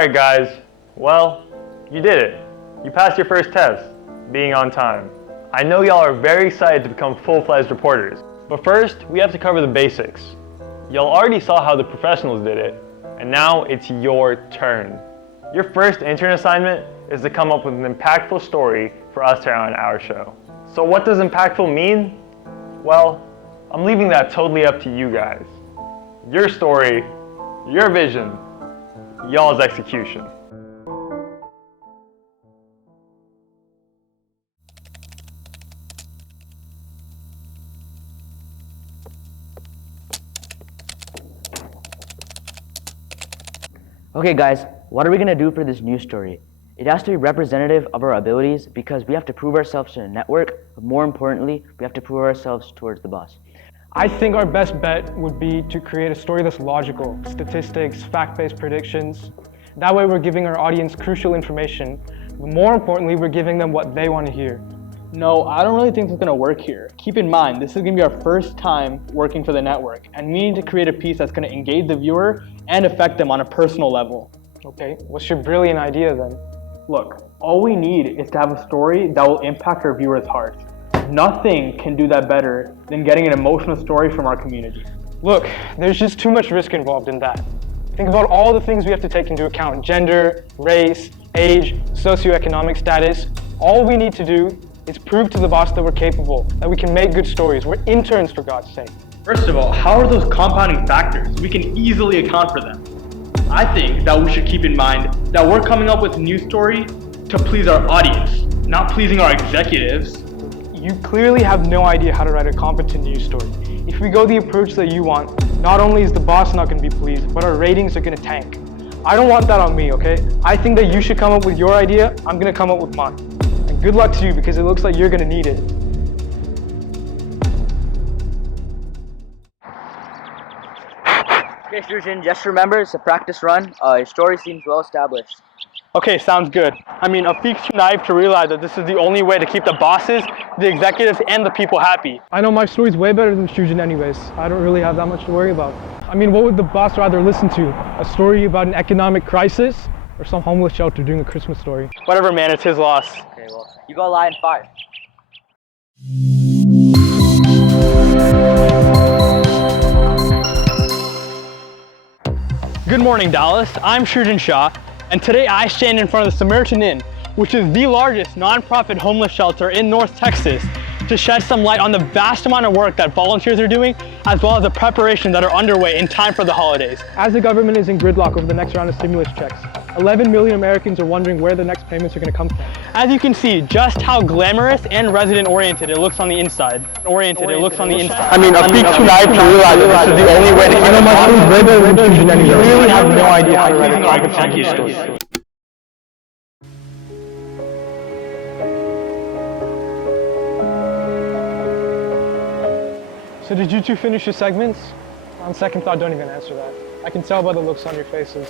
Alright guys, well, you did it. You passed your first test, being on time. I know y'all are very excited to become full-fledged reporters, but first we have to cover the basics. Y'all already saw how the professionals did it, and now it's your turn. Your first intern assignment is to come up with an impactful story for us to air on our show. So what does impactful mean? Well, I'm leaving that totally up to you guys. Your story, your vision, y'all's execution. Okay guys, what are we going to do for this news story? It has to be representative of our abilities because we have to prove ourselves to the network, but more importantly, we have to prove ourselves towards the boss. I think our best bet would be to create a story that's logical, statistics, fact-based predictions. That way we're giving our audience crucial information, but more importantly, we're giving them what they want to hear. No, I don't really think it's gonna work here. Keep in mind, this is gonna be our first time working for the network, and we need to create a piece that's gonna engage the viewer and affect them on a personal level. Okay, what's your brilliant idea then? Look, all we need is to have a story that will impact our viewers' hearts. Nothing can do that better than getting an emotional story from our community. Look, there's just too much risk involved in that. Think about all the things we have to take into account: gender, race, age, socioeconomic status. All we need to do is prove to the boss that we're capable, that we can make good stories. We're interns, for God's sake. First of all, how are those compounding factors? We can easily account for them. I think that we should keep in mind that we're coming up with a news story to please our audience, not pleasing our executives. You clearly have no idea how to write a competent news story. If we go the approach that you want, not only is the boss not going to be pleased, but our ratings are going to tank. I don't want that on me, okay? I think that you should come up with your idea, I'm going to come up with mine. And good luck to you, because it looks like you're going to need it. Okay Shrujin, just remember it's a practice run. Your story seems well established. Okay, sounds good. I mean, Affiq's too naive to realize that this is the only way to keep the bosses, the executives, and the people happy. I know my story's way better than Shrujin anyways. I don't really have that much to worry about. I mean, what would the boss rather listen to? A story about an economic crisis? Or some homeless shelter doing a Christmas story? Whatever, man, it's his loss. Okay, well, you go lie and fire. Good morning, Dallas. I'm Shrujin Shah, and today I stand in front of the Samaritan Inn, which is the largest nonprofit homeless shelter in North Texas, to shed some light on the vast amount of work that volunteers are doing, as well as the preparations that are underway in time for the holidays. As the government is in gridlock over the next round of stimulus checks, 11 million Americans are wondering where the next payments are going to come from. As you can see, just how glamorous and resident-oriented it looks on the inside. I mean, Affiq's too naive to realize that this is the only way to keep my food way better than Shrujin anyway. You really have no idea how to write a competent news story. So did you two finish your segments? On second thought, don't even answer that. I can tell by the looks on your faces.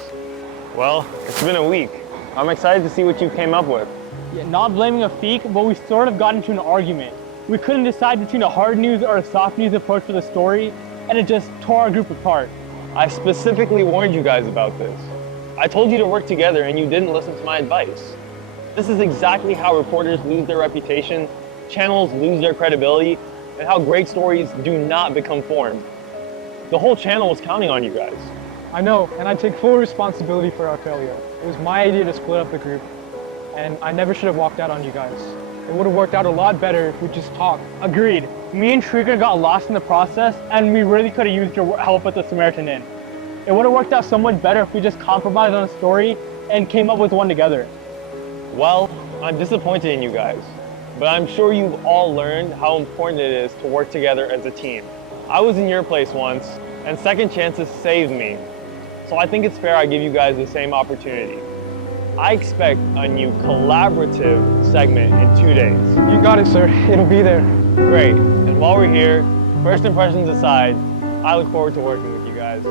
Well, it's been a week. I'm excited to see what you came up with. Yeah, not blaming Affiq, but we sort of got into an argument. We couldn't decide between a hard news or a soft news approach for the story, and it just tore our group apart. I specifically warned you guys about this. I told you to work together and you didn't listen to my advice. This is exactly how reporters lose their reputation, channels lose their credibility, and how great stories do not become formed. The whole channel was counting on you guys. I know, and I take full responsibility for our failure. It was my idea to split up the group, and I never should have walked out on you guys. It would have worked out a lot better if we just talked. Agreed. Me and Srikar got lost in the process, and we really could have used your help at the Samaritan Inn. It would have worked out so much better if we just compromised on a story and came up with one together. Well, I'm disappointed in you guys, but I'm sure you've all learned how important it is to work together as a team. I was in your place once, and second chances saved me. So I think it's fair I give you guys the same opportunity. I expect a new collaborative segment in 2 days. You got it, sir. It'll be there. Great. And while we're here, first impressions aside, I look forward to working with you guys.